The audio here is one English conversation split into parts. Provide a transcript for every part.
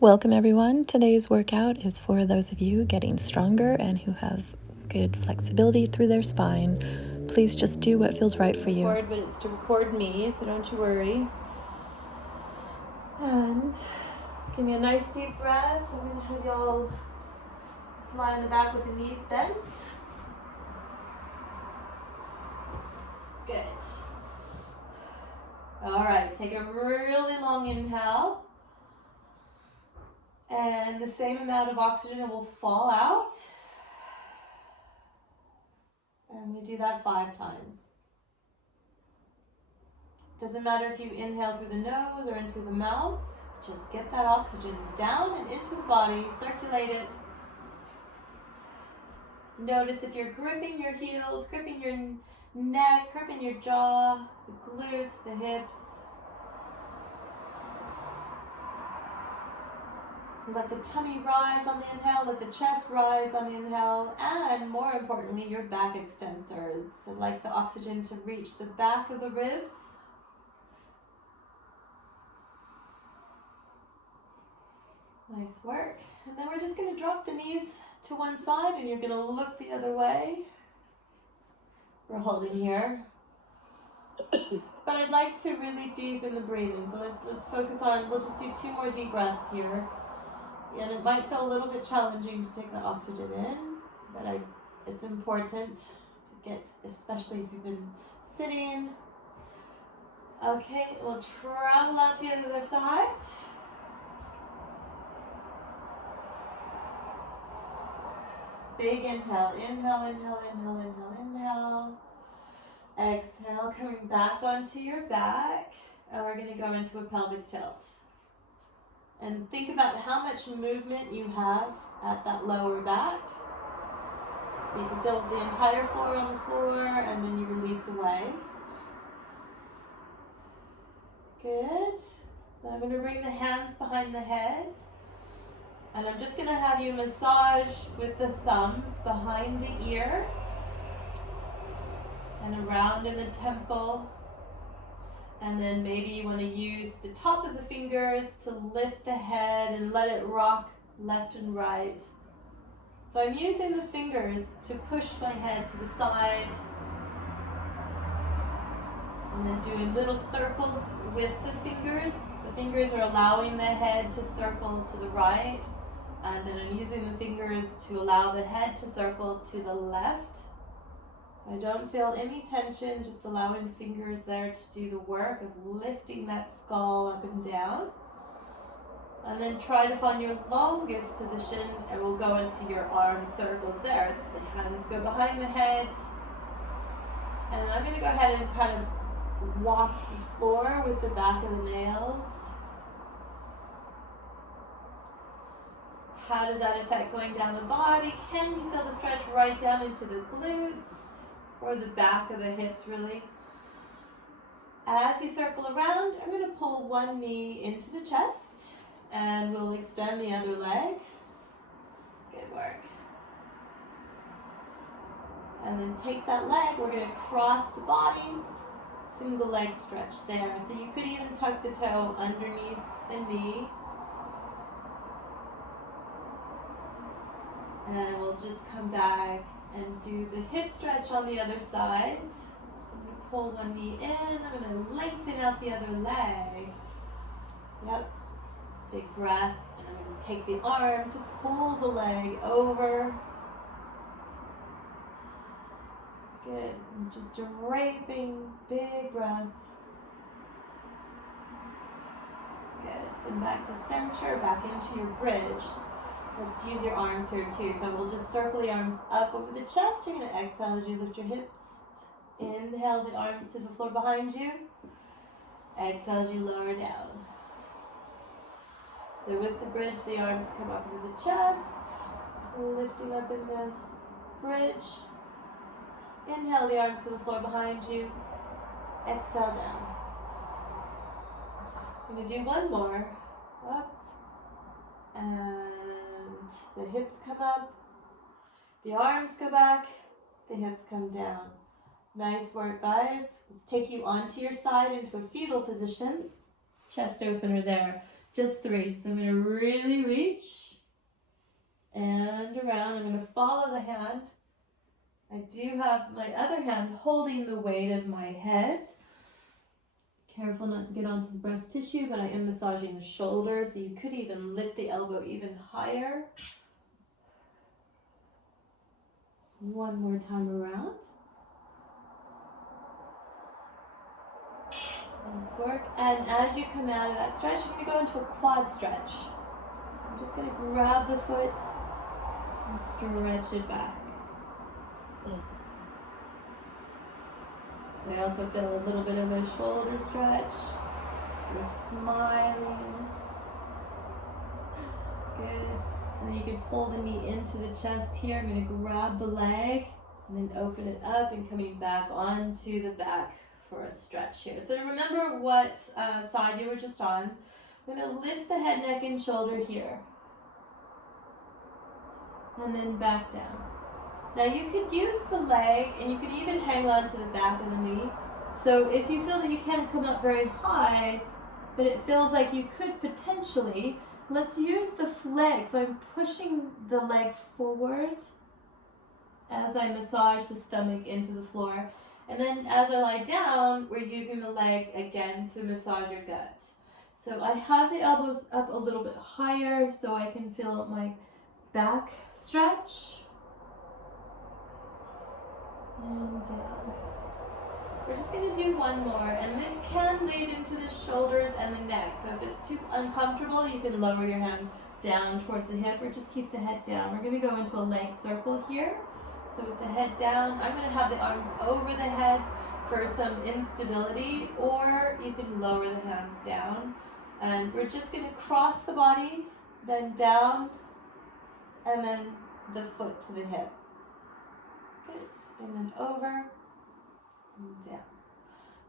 Welcome everyone. Today's workout is for those of you getting stronger and who have good flexibility through their spine. Please just do what feels right for you. But it's to record me, so don't you worry. And just give me a nice deep breath. I'm going to have y'all lie on the back with the knees bent. Good. All right, take a really long inhale. And the same amount of oxygen will fall out. And we do that 5 times. Doesn't matter if you inhale through the nose or into the mouth. Just get that oxygen down and into the body, circulate it. Notice if you're gripping your heels, gripping your neck, gripping your jaw, the glutes, the hips. Let the tummy rise on the inhale, let the chest rise on the inhale, and more importantly, your back extensors. I'd like the oxygen to reach the back of the ribs. Nice work. And then we're just going to drop the knees to one side and you're going to look the other way. We're holding here. But I'd like to really deepen the breathing. So let's focus on, we'll just do 2 more deep breaths here. And it might feel a little bit challenging to take the oxygen in, but it's important to get, especially if you've been sitting. Okay, we'll travel out to the other side. Big inhale, inhale, inhale, inhale, inhale, inhale. Exhale, coming back onto your back. And we're going to go into a pelvic tilt. And think about how much movement you have at that lower back. So you can feel the entire floor on the floor and then you release away. Good. Then I'm going to bring the hands behind the head. And I'm just going to have you massage with the thumbs behind the ear and around in the temple. And then maybe you want to use the top of the fingers to lift the head and let it rock left and right. So I'm using the fingers to push my head to the side. And then doing little circles with the fingers. The fingers are allowing the head to circle to the right. And then I'm using the fingers to allow the head to circle to the left. So I don't feel any tension, just allowing the fingers there to do the work of lifting that skull up and down. And then try to find your longest position and we'll go into your arm circles there. So the hands go behind the head. And then I'm going to go ahead and kind of walk the floor with the back of the nails. How does that affect going down the body? Can you feel the stretch right down into the glutes or the back of the hips really? As you circle around, I'm going to pull one knee into the chest and we'll extend the other leg. Good work. And then take that leg, we're going to cross the body, single leg stretch there. So you could even tuck the toe underneath the knee. And we'll just come back and do the hip stretch on the other side. So I'm going to pull one knee in. I'm going to lengthen out the other leg. Yep. Big breath. And I'm going to take the arm to pull the leg over. Good. And just draping. Big breath. Good. And back to center. Back into your bridge. Let's use your arms here too. So we'll just circle the arms up over the chest. You're going to exhale as you lift your hips. Inhale the arms to the floor behind you. Exhale as you lower down. So with the bridge, the arms come up over the chest. Lifting up in the bridge. Inhale the arms to the floor behind you. Exhale down. I'm going to do one more. Up. And the hips come up, the arms go back, the hips come down. Nice work, guys. Let's take you onto your side into a fetal position. Chest opener there. Just 3. So I'm going to really reach and around. I'm going to follow the hand. I do have my other hand holding the weight of my head. Careful not to get onto the breast tissue, but I am massaging the shoulder, so you could even lift the elbow even higher. One more time around. Nice work. And as you come out of that stretch, you're going to go into a quad stretch. So I'm just going to grab the foot and stretch it back. So I also feel a little bit of a shoulder stretch. You're smiling. Good. And you can pull the knee into the chest here. I'm going to grab the leg and then open it up and coming back onto the back for a stretch here. So remember what side you were just on. I'm going to lift the head, neck, and shoulder here. And then back down. Now you could use the leg and you could even hang on to the back of the knee. So if you feel that you can't come up very high, but it feels like you could potentially, let's use the flex. So I'm pushing the leg forward as I massage the stomach into the floor. And then as I lie down, we're using the leg again to massage your gut. So I have the elbows up a little bit higher so I can feel my back stretch. And down. We're just going to do one more, and this can lead into the shoulders and the neck. So if it's too uncomfortable, you can lower your hand down towards the hip or just keep the head down. We're going to go into a leg circle here. So with the head down, I'm going to have the arms over the head for some instability, or you can lower the hands down. And we're just going to cross the body, then down, and then the foot to the hip. Good. And then over and down.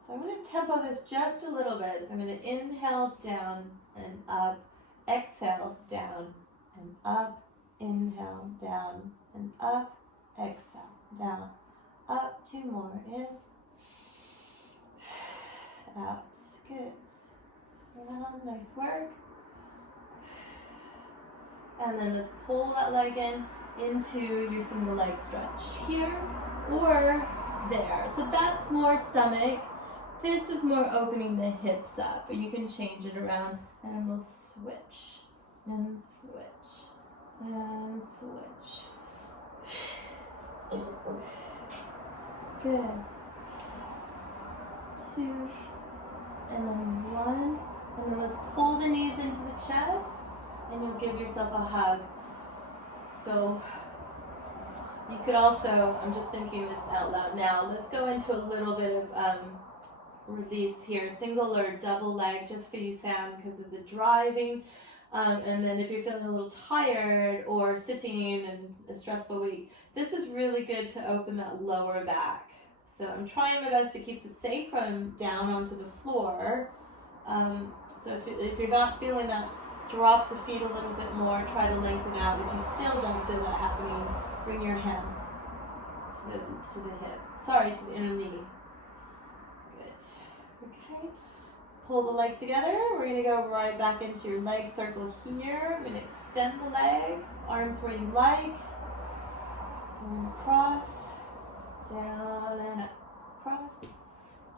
So I'm going to tempo this just a little bit. So I'm going to inhale down and up, exhale down and up, inhale down and up, exhale down, up. 2 more. In, out. Good. Around. Nice work. And then let's pull that leg in into your single leg stretch here or there. So that's more stomach. This is more opening the hips up, or you can change it around and we'll switch and switch and switch. Good. 2 and then 1, and then let's pull the knees into the chest and you'll give yourself a hug. So you could also, I'm just thinking this out loud now, let's go into a little bit of release here, single or double leg, just for you, Sam, because of the driving. And then if you're feeling a little tired or sitting and a stressful week, this is really good to open that lower back. So I'm trying my best to keep the sacrum down onto the floor. So if you're not feeling that, drop the feet a little bit more, try to lengthen out. If you still don't feel that happening, bring your hands to the hip. Sorry, to the inner knee. Good. Okay. Pull the legs together. We're going to go right back into your leg circle here. I'm going to extend the leg, arms where you like. And cross, down and up. Cross,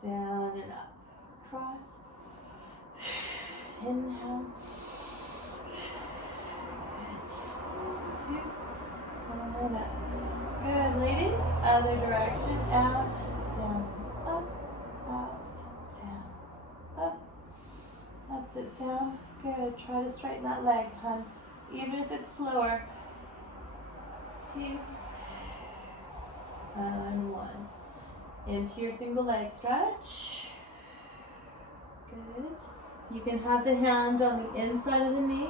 down and up. Cross. Inhale. Good. 2 and up. Good, ladies. Other direction. Out, down, up, out, down, up. That's it, Sam. Good. Try to straighten that leg, hun. Even if it's slower. 2 and 1. Into your single leg stretch. Good. You can have the hand on the inside of the knee.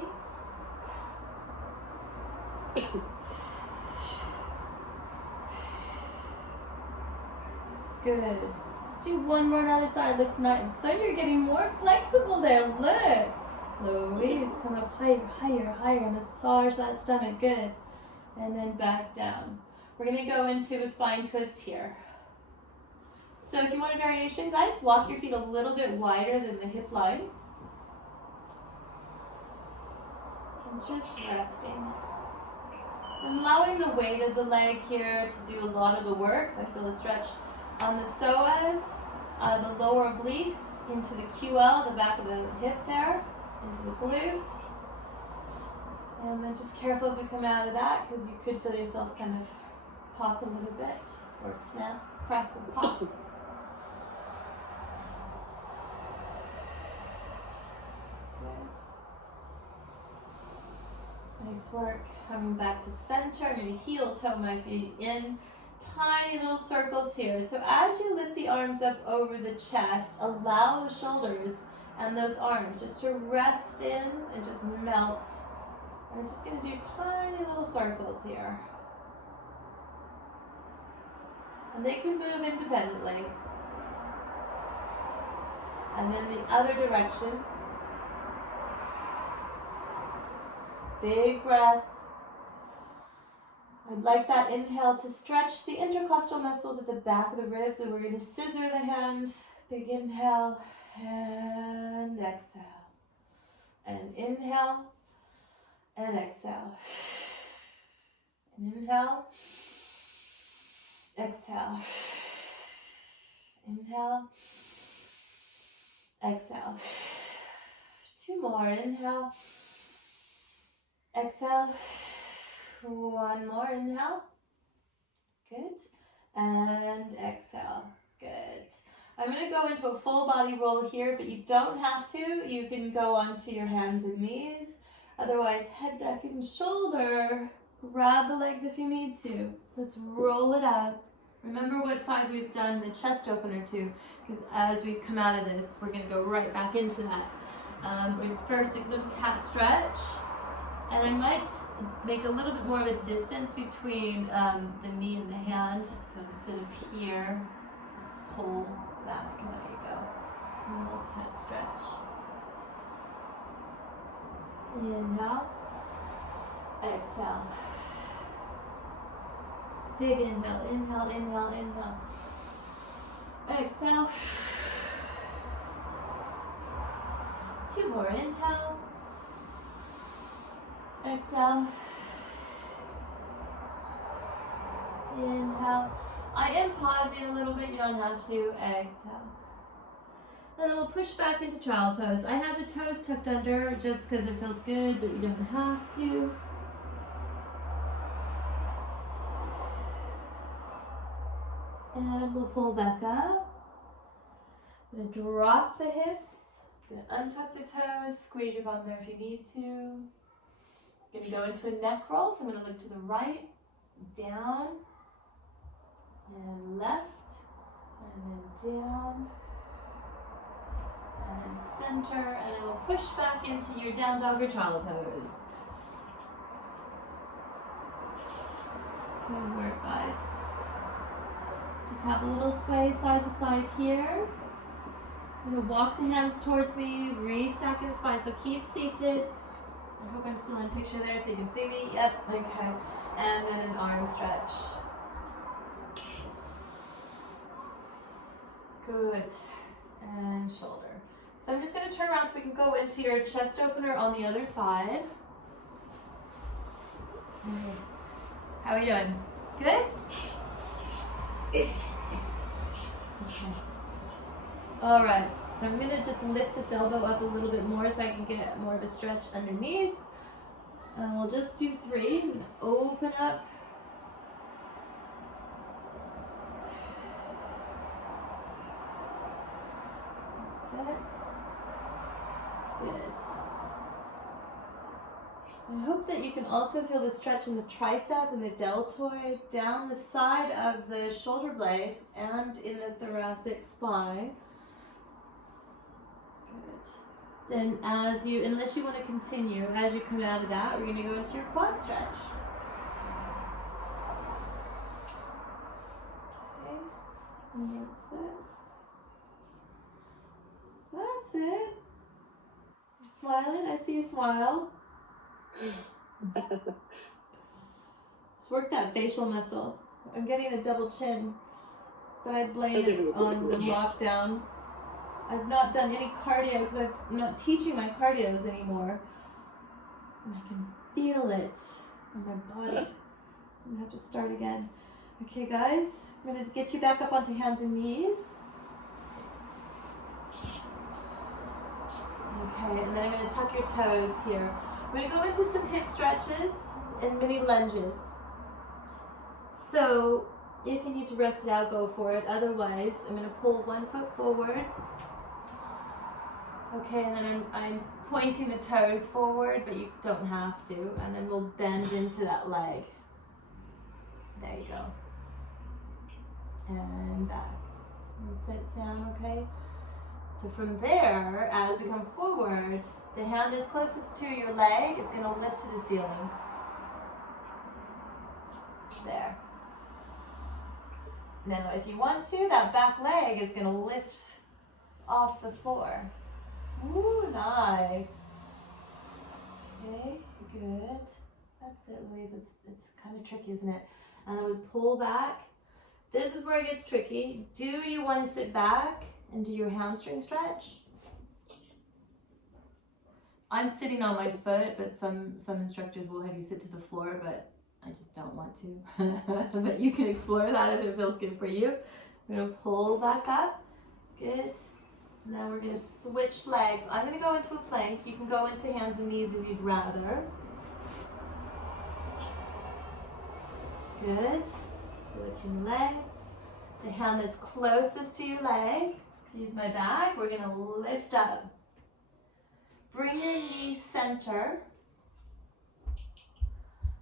Good. Let's do one more on the other side. Looks nice. So you're getting more flexible there. Look. Louise, come up higher, higher, higher. Massage that stomach. Good. And then back down. We're going to go into a spine twist here. So if you want a variation, guys, walk your feet a little bit wider than the hip line. just resting. I'm allowing the weight of the leg here to do a lot of the work. So I feel a stretch on the psoas, the lower obliques, into the QL, the back of the hip there, into the glute. And then just careful as we come out of that, because you could feel yourself kind of pop a little bit, or snap, crack, or pop. Good. Nice work. Coming back to center. I'm going to heel toe my feet in. Tiny little circles here. So as you lift the arms up over the chest, allow the shoulders and those arms just to rest in and just melt. I'm just going to do tiny little circles here. And they can move independently. And then the other direction. Big breath. I'd like that inhale to stretch the intercostal muscles at the back of the ribs, and we're going to scissor the hand. Big inhale and exhale. And inhale and exhale. And inhale, exhale. Inhale, exhale. Two more. Inhale, exhale. One more. Inhale. Good. And exhale. Good. I'm going to go into a full body roll here, but you don't have to. You can go onto your hands and knees. Otherwise, head, neck, and shoulder. Grab the legs if you need to. Let's roll it out. Remember what side we've done the chest opener to, because as we come out of this, we're going to go right back into that. First, a little cat stretch. And I might make a little bit more of a distance between the knee and the hand. So instead of here, let's pull back. And there you go. A little cat stretch. Inhale. Exhale. Big inhale. Inhale, inhale, inhale. Exhale. Two more. Inhale. Exhale. Inhale. I am pausing a little bit, you don't have to. Exhale. And then we'll push back into child pose. I have the toes tucked under just because it feels good, but you don't have to. And we'll pull back up. I'm going to drop the hips. I'm going to untuck the toes. Squeeze your bum there if you need to. I'm going to go into a neck roll, so I'm going to look to the right, down, and left, and then down, and then center, and then we'll push back into your down dog or child pose. Good work, guys. Just have a little sway side to side here. I'm going to walk the hands towards me, restacking the spine, so keep seated. I hope I'm still in picture there so you can see me. Yep, okay. And then an arm stretch. Good. And shoulder. So I'm just going to turn around so we can go into your chest opener on the other side. How are you doing? Good? Okay. All right. So I'm going to just lift this elbow up a little bit more so I can get more of a stretch underneath. And we'll just do 3. I'm going to open up. That's it. Good. So I hope that you can also feel the stretch in the tricep and the deltoid down the side of the shoulder blade and in the thoracic spine. Then unless you want to continue, as you come out of that, we're going to go into your quad stretch. Okay, and that's it. That's it. Smiling, I see your smile. Let's work that facial muscle. I'm getting a double chin, but I blame it on the lockdown. I've not done any cardio because I'm not teaching my cardios anymore. And I can feel it on my body. I'm gonna have to start again. Okay, guys, I'm gonna get you back up onto hands and knees. Okay, and then I'm gonna tuck your toes here. I'm gonna go into some hip stretches and mini lunges. So, if you need to rest it out, go for it. Otherwise, I'm gonna pull one foot forward. Okay, and then I'm pointing the toes forward, but you don't have to. And then we'll bend into that leg. There you go. And back. Does that sound okay? So from there, as we come forward, the hand that's closest to your leg is going to lift to the ceiling. There. Now, if you want to, that back leg is going to lift off the floor. Ooh, nice. Okay, good. That's it, Louise. It's kind of tricky, isn't it? And then we pull back. This is where it gets tricky. Do you want to sit back and do your hamstring stretch? I'm sitting on my foot, but some instructors will have you sit to the floor, but I just don't want to. But you can explore that if it feels good for you. We're going to pull back up. Good. Now we're going to switch legs. I'm going to go into a plank. You can go into hands and knees if you'd rather. Good. Switching legs. The hand that's closest to your leg, excuse my back, we're going to lift up. Bring your knees center.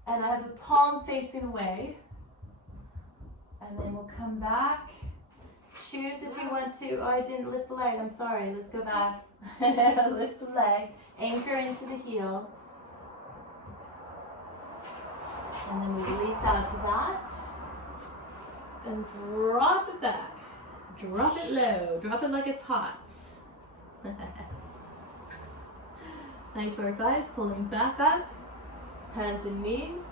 And I have the palm facing away. And then we'll come back. Choose if you want to. Oh, I didn't lift the leg. I'm sorry. Let's go back. Lift the leg. Anchor into the heel. And then we release out to that. And drop it back. Drop it low. Drop it like it's hot. Nice work, guys. Pulling back up. Hands and knees.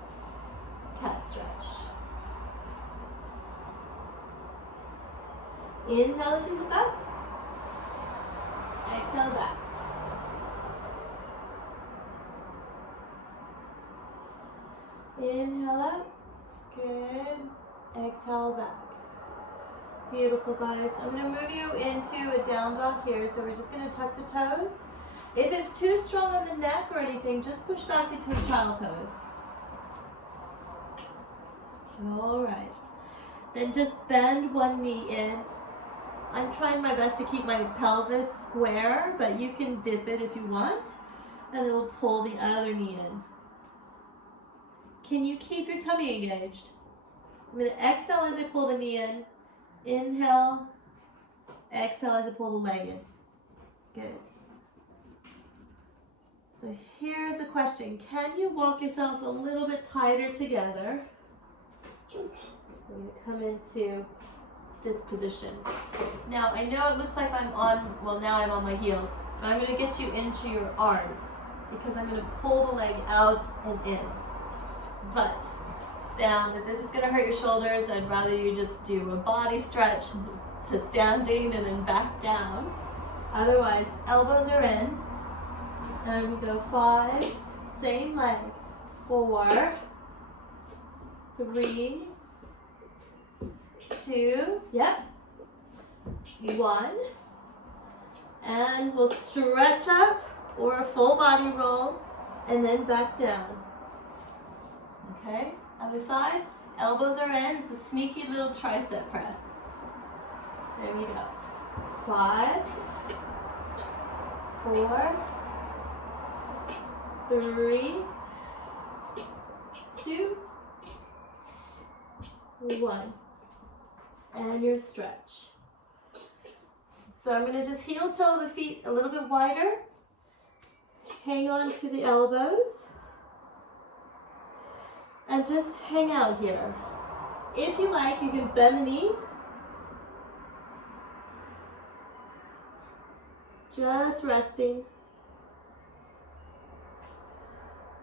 Cat stretch. Inhale as you look up. Exhale back. Inhale up. Good. Exhale back. Beautiful, guys. I'm going to move you into a down dog here. So we're just going to tuck the toes. If it's too strong on the neck or anything, just push back into a child pose. All right. Then just bend one knee in. I'm trying my best to keep my pelvis square, but you can dip it if you want. And then we'll pull the other knee in. Can you keep your tummy engaged? I'm going to exhale as I pull the knee in. Inhale. Exhale as I pull the leg in. Good. So here's a question. Can you walk yourself a little bit tighter together? We're going to come into this position. Now, I know it looks like I'm on my heels, but I'm going to get you into your arms because I'm going to pull the leg out and in. But, Sam, if this is going to hurt your shoulders, I'd rather you just do a body stretch to standing and then back down. Otherwise, elbows are in. And we go 5, same leg, 4, 3, 2, yep, 1, and we'll stretch up or a full body roll and then back down. Okay, other side, elbows are in, it's a sneaky little tricep press. There we go. 5, 4, 3, 2, 1. And your stretch. So I'm going to just heel toe the feet a little bit wider. Hang on to the elbows. And just hang out here. If you like, you can bend the knee. Just resting.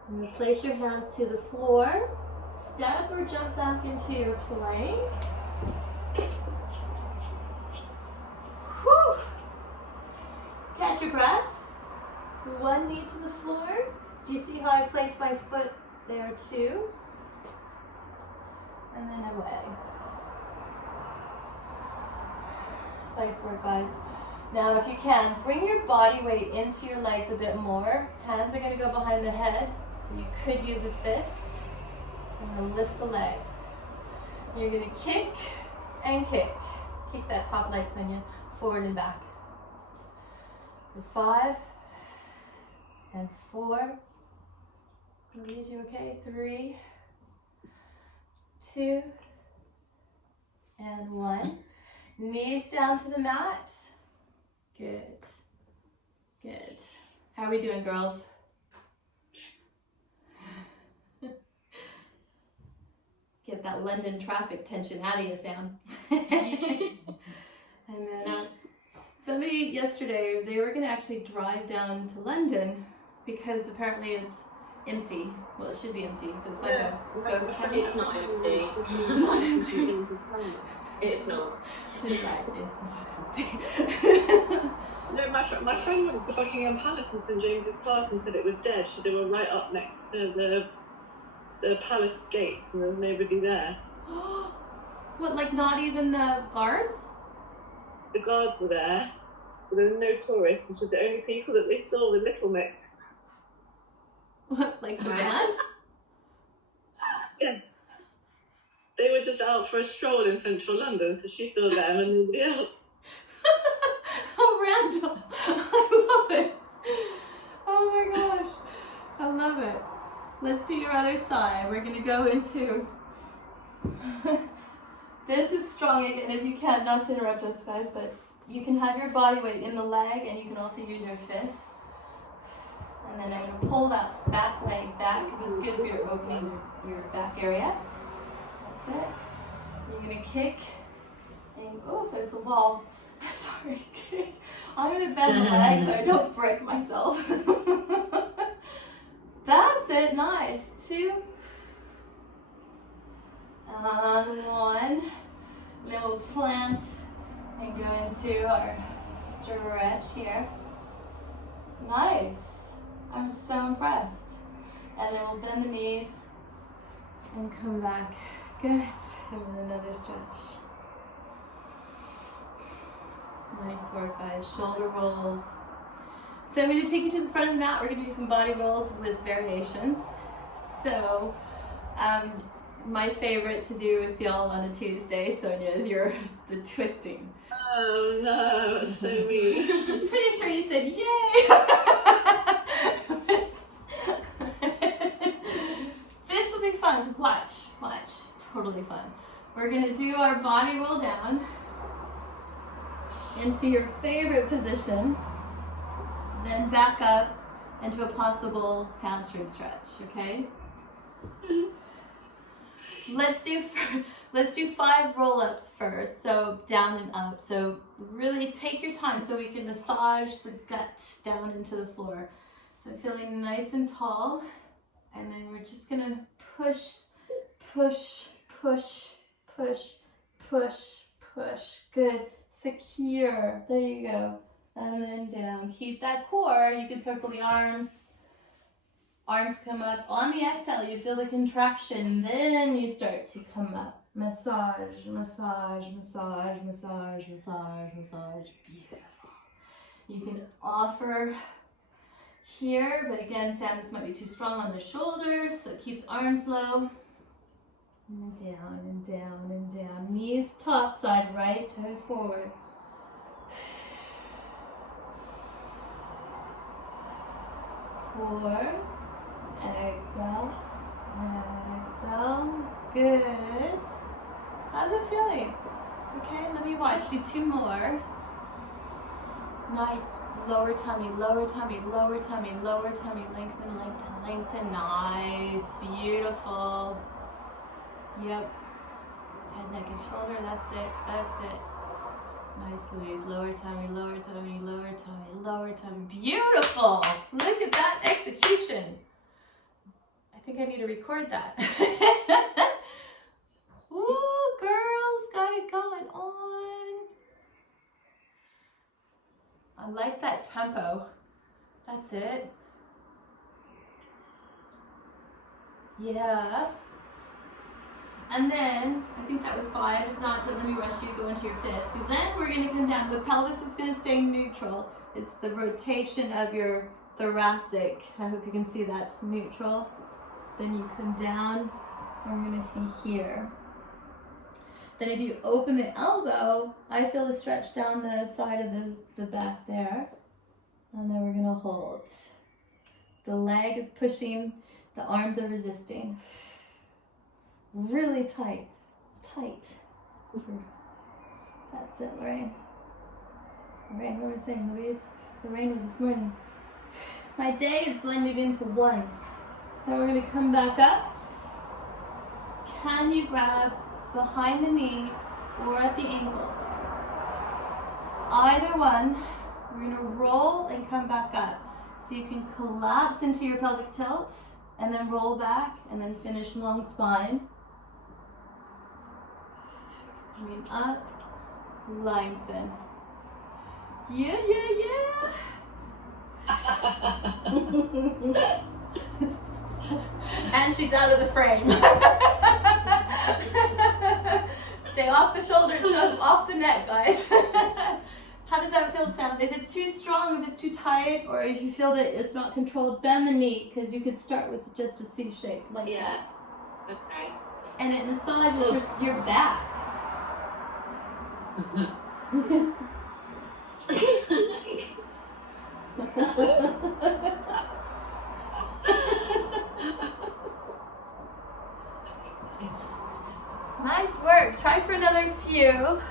And you place your hands to the floor. Step or jump back into your plank. Whew. Catch your breath. One knee to the floor. Do you see how I placed my foot there too? And then away. Nice work, guys. Now, if you can, bring your body weight into your legs a bit more. Hands are going to go behind the head, so you could use a fist. I'm going to lift the leg. You're going to kick and kick. Kick that top leg, Sonia, forward and back. For 5 and 4. Louise, you okay? 3, 2, and 1. Knees down to the mat. Good. Good. How are we doing, girls? Get that London traffic tension out of you, Sam. And then somebody yesterday, they were going to actually drive down to London because apparently it's empty. Well, it should be empty, so it's like a ghost town. It's not empty. It's not empty. It's not. She's right, it's not empty. No, my friend went to Buckingham Palace in St James's Park and said it was dead. They were right up next to the palace gates and there was nobody there. What, like not even the guards? The guards were there, but there were no tourists, and so the only people that they saw were Little Mix. What, like the band? Yeah. They were just out for a stroll in central London, so she saw them and nobody else. How random. I love it. Oh my gosh. I love it. Let's do your other side. We're going to go into... This is strong again, if you can, not to interrupt us guys, but you can have your body weight in the leg and you can also use your fist. And then I'm going to pull that back leg back because it's good for your opening your back area. That's it. You're going to kick and, oh, there's the wall. Sorry, kick. I'm going to bend the leg so I don't break myself. That's it, nice. 2. And 1. And then we'll plant and go into our stretch here. Nice. I'm so impressed. And then we'll bend the knees and come back. Good. And then another stretch. Nice work, guys. Shoulder rolls. So I'm going to take you to the front of the mat. We're going to do some body rolls with variations. So, my favorite to do with y'all on a Tuesday, Sonia, is the twisting. Oh no, that's so mean. I'm pretty sure you said yay! This will be fun, because watch. Totally fun. We're going to do our body roll down into your favorite position, then back up into a possible hamstring stretch, okay? Let's do 5 roll-ups first, so down and up. So really take your time so we can massage the gut down into the floor. So feeling nice and tall, and then we're just gonna push, push, push, push, push, push. Good. Secure. There you go. And then down. Keep that core. You can circle the arms. Arms come up. On the exhale, you feel the contraction. Then you start to come up. Massage, massage, massage, massage, massage, massage. Beautiful. You can offer here, but again, Sam, this might be too strong on the shoulders, so keep the arms low. And down and down and down. Knees top side, right toes forward. Core. Exhale. Exhale. Good. How's it feeling? Okay, let me watch. Do 2 more. Nice. Lower tummy, lower tummy, lower tummy, lower tummy. Lengthen, lengthen, lengthen. Nice. Beautiful. Yep. Head, neck, and shoulder. That's it. That's it. Nice, Louise. Lower tummy, lower tummy, lower tummy, lower tummy. Beautiful. Look at that execution. I think I need to record that. Ooh, girls, got it going on. I like that tempo. That's it. Yeah. And then, I think that was 5. If not, don't let me rush you, go into your 5th. Because then we're going to come down. The pelvis is going to stay neutral. It's the rotation of your thoracic. I hope you can see that's neutral. Then you come down, and we're going to be here. Then if you open the elbow, I feel a stretch down the side of the back there. And then we're going to hold. The leg is pushing, the arms are resisting. Really tight, tight. That's it, Lorraine. Lorraine, what was I saying, Louise? The rain was this morning. My day is blended into one. Then we're going to come back up. Can you grab behind the knee or at the ankles? Either one. We're going to roll and come back up. So you can collapse into your pelvic tilt and then roll back and then finish long spine. Coming up, lengthen. Yeah, yeah, yeah. And she's out of the frame. Stay off the shoulders, off the neck, guys. How does that feel, Sam? If it's too strong, if it's too tight, or if you feel that it's not controlled, bend the knee, because you could start with just a C shape like that. Okay. And it massages your back. Nice work. Try for another few.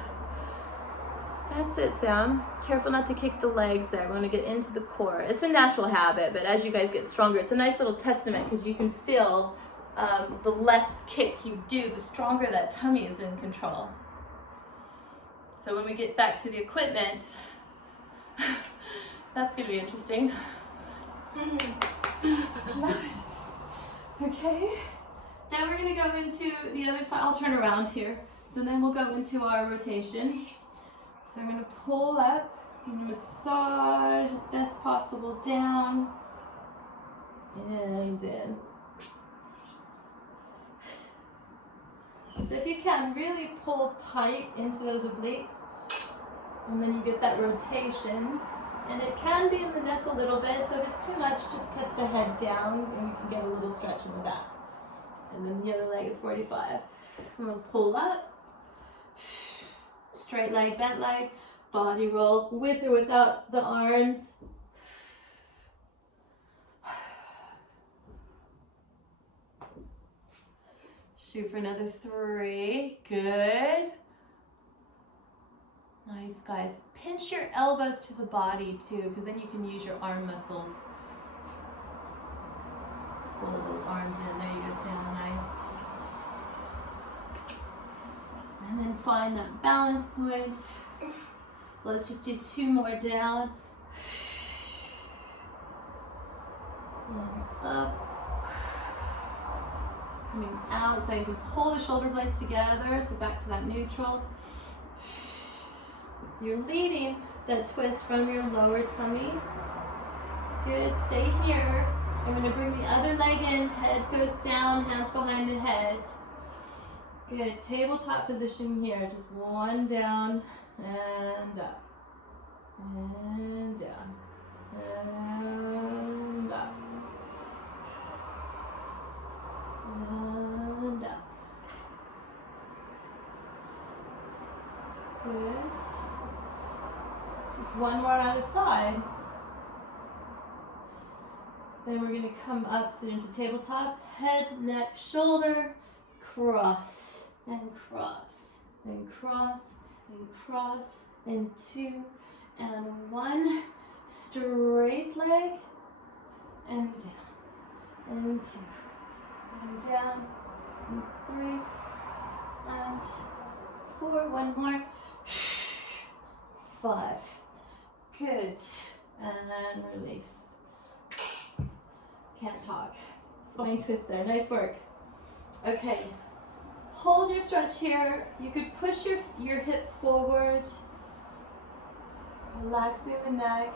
That's it, Sam. Careful not to kick the legs there. We want to get into the core. It's a natural habit, but as you guys get stronger, it's a nice little testament because you can feel the less kick you do, the stronger that tummy is in control. So when we get back to the equipment, that's going to be interesting. Okay. Then we're going to go into the other side. I'll turn around here. So then we'll go into our rotation. So I'm going to pull up and massage as best possible down and in. So if you can, really pull tight into those obliques, and then you get that rotation. And it can be in the neck a little bit, so if it's too much, just cut the head down and you can get a little stretch in the back. And then the other leg is 45. I'm going to pull up, straight leg, bent leg, body roll, with or without the arms. Shoot for another 3. Good. Nice, guys. Pinch your elbows to the body too, because then you can use your arm muscles. Pull those arms in. There you go, Sam. Nice. And then find that balance point. Let's just do 2 more down. And up. Coming out, so you can pull the shoulder blades together, so back to that neutral. So you're leading that twist from your lower tummy. Good, stay here. I'm going to bring the other leg in, head goes down, hands behind the head. Good, tabletop position here, just 1 down and up. And down. And up. And up. Good. Just 1 more on either side. Then we're going to come up so into tabletop, head, neck, shoulder, cross, and cross, and cross, and cross, and 2, and 1, straight leg, and down, and 2, and down, and 3, and 4, 1 more, 5, good, and release. Can't talk. Spine twist there, nice work. Okay, hold your stretch here. You could push your hip forward, relaxing the neck.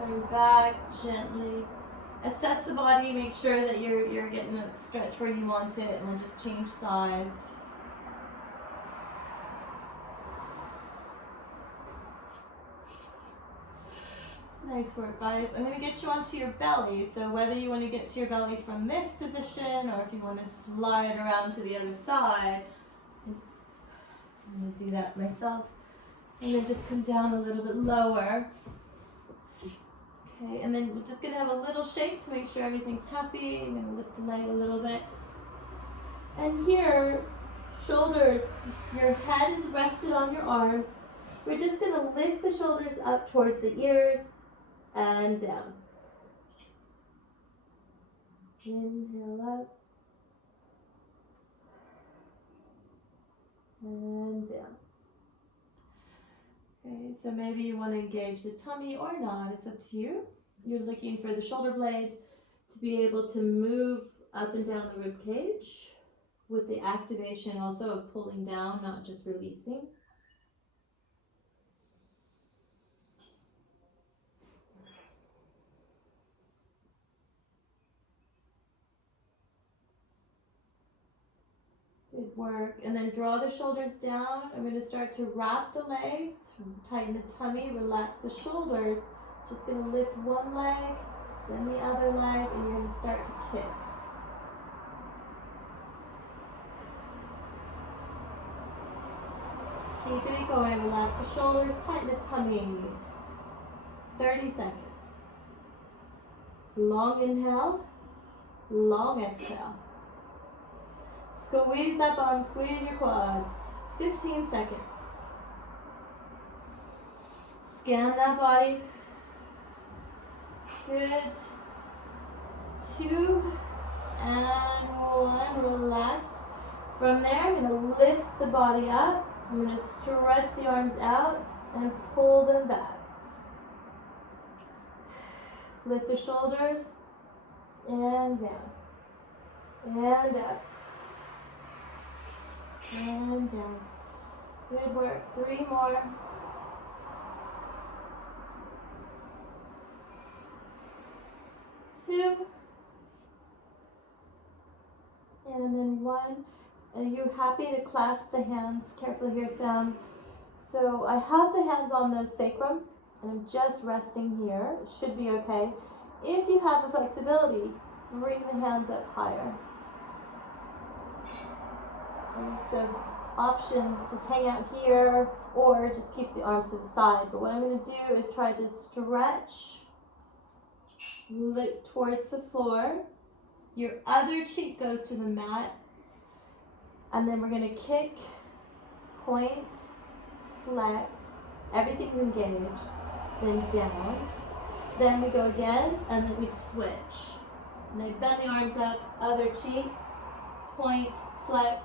Coming back gently. Assess the body, make sure that you're getting a stretch where you want it, and we'll just change sides. Nice work, guys. I'm going to get you onto your belly. So whether you want to get to your belly from this position or if you want to slide around to the other side, I'm going to do that myself. And then just come down a little bit lower. Okay, and then we're just going to have a little shake to make sure everything's happy. I'm going to lift the leg a little bit. And here, shoulders, your head is rested on your arms. We're just going to lift the shoulders up towards the ears and down. Inhale up. And down. Okay, so maybe you want to engage the tummy or not, it's up to you. You're looking for the shoulder blade to be able to move up and down the rib cage with the activation also of pulling down, not just releasing. Good work. And then draw the shoulders down. I'm going to start to wrap the legs, tighten the tummy, relax the shoulders. Just going to lift one leg, then the other leg, and you're going to start to kick. Keep it going. Relax the shoulders, tighten the tummy. 30 seconds. Long inhale, long exhale. Squeeze that bum, squeeze your quads. 15 seconds. Scan that body. Good. 2 and 1. Relax. From there, I'm going to lift the body up. I'm going to stretch the arms out and pull them back. Lift the shoulders and down. And up. And down. Good work. 3 more. Two. And then 1. Are you happy to clasp the hands? Carefully here, Sam. So I have the hands on the sacrum, and I'm just resting here. It should be okay. If you have the flexibility, bring the hands up higher. Okay, so option to hang out here or just keep the arms to the side. But what I'm going to do is try to stretch, look towards the floor. Your other cheek goes to the mat. And then we're going to kick, point, flex. Everything's engaged. Then down. Then we go again, and then we switch. And I bend the arms up, other cheek, point, flex,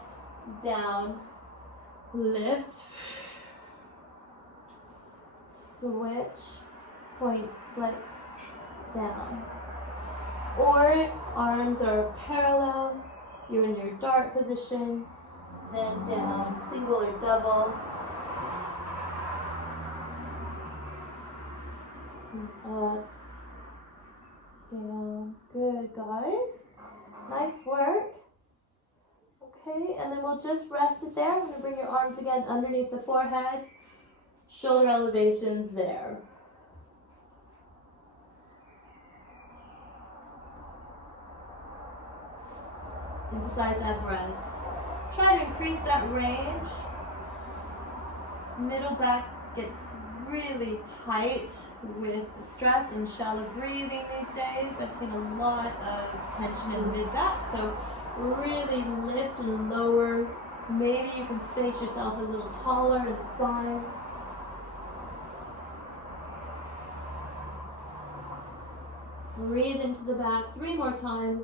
down, lift, switch, point, flex, down. Or arms are parallel, you're in your dart position, then down, single or double. Up, down. Good, guys. Nice work. Okay, and then we'll just rest it there. I'm going to bring your arms again underneath the forehead. Shoulder elevations there. Emphasize that breath. Try to increase that range. Middle back gets really tight with stress and shallow breathing these days. I've seen a lot of tension in the mid back, so really lift and lower. Maybe you can space yourself a little taller in the spine. Breathe into the back 3 more times.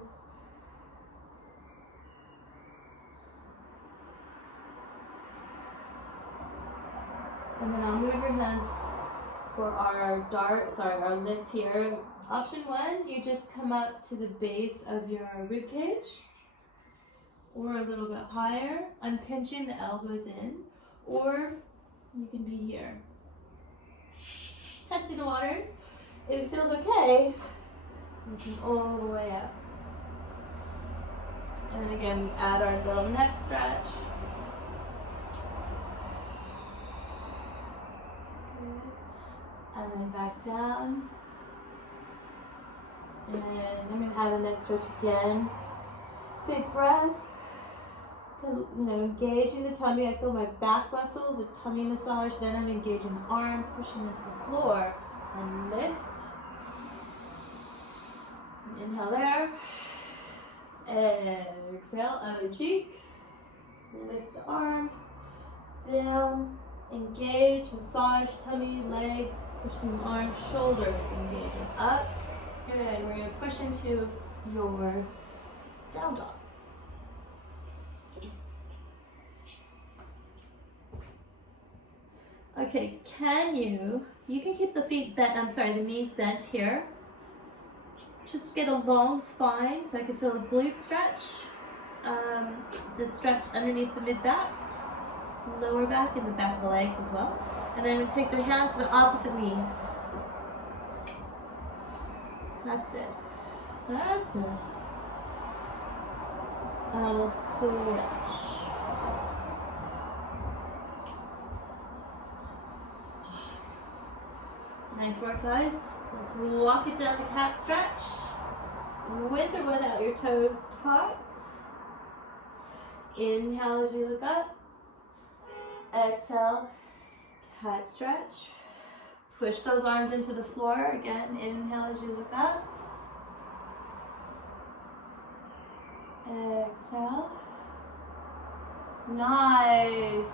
And then I'll move your hands for our our lift here. Option 1, you just come up to the base of your rib cage or a little bit higher. I'm pinching the elbows in, or you can be here. Testing the waters. If it feels okay, we can all the way up. And then again, we add our little neck stretch. And then back down. And I'm going to add a neck stretch again. Big breath. Engaging the tummy. I feel my back muscles, a tummy massage. Then I'm engaging the arms, pushing into the floor. And lift. Inhale there. Exhale, other cheek. Lift the arms. Down. Engage, massage, tummy, legs. Pushing the arms, shoulders. Engaging up. Good. We're going to push into your down dog. Okay, you can keep the feet bent, the knees bent here. Just get a long spine so I can feel a glute stretch. The stretch underneath the mid-back, lower back, and the back of the legs as well. And then we take the hand to the opposite knee. That's it. That's it. And we'll switch. Nice work, guys. Let's walk it down to cat stretch. With or without your toes tucked. Inhale as you look up. Exhale, cat stretch. Push those arms into the floor. Again, inhale as you look up. Exhale. Nice.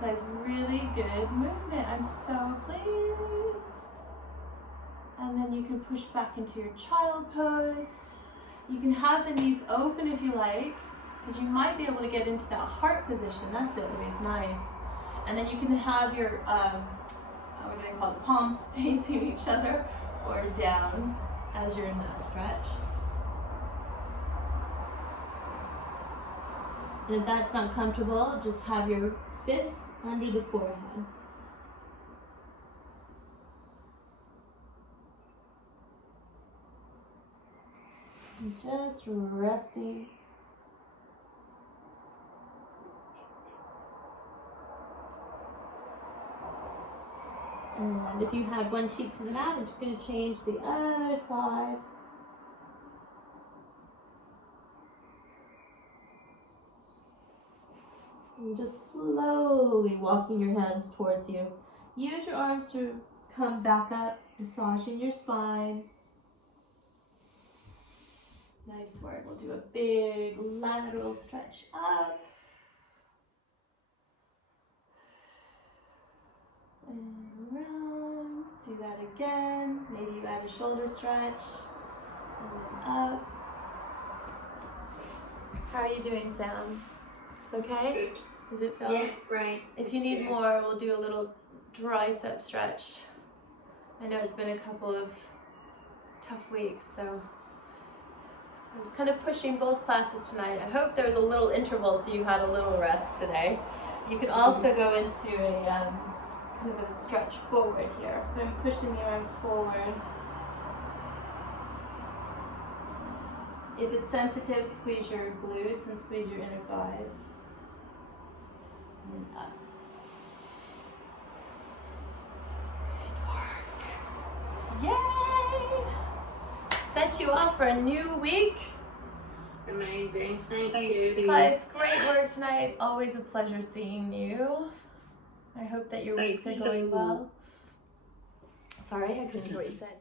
Guys, really good movement. I'm so pleased. And then you can push back into your child pose. You can have the knees open if you like, because you might be able to get into that heart position. That's it, Louise. Nice. And then you can have your, what do they call it, palms facing each other or down as you're in that stretch. And if that's not comfortable, just have your fists under the forehead. And just resting. And if you had one cheek to the mat, I'm just going to change the other side. And just slowly walking your hands towards you. Use your arms to come back up, massaging your spine. Nice work. We'll do a big lateral stretch up. And around. Do that again. Maybe you add a shoulder stretch. And then up. How are you doing, Sam? It's okay? Good. Does it feel? Yeah, great. If you need more, we'll do a little tricep stretch. I know it's been a couple of tough weeks, so I'm just kind of pushing both classes tonight. I hope there was a little interval so you had a little rest today. You can also go into a kind of a stretch forward here. So I'm pushing the arms forward. If it's sensitive, squeeze your glutes and squeeze your inner thighs. And up. Good work. Yay! Set you off for a new week. Amazing. Thank you. Guys, great work tonight. Always a pleasure seeing you. I hope that your weeks are going well. Sorry, I couldn't hear what you said.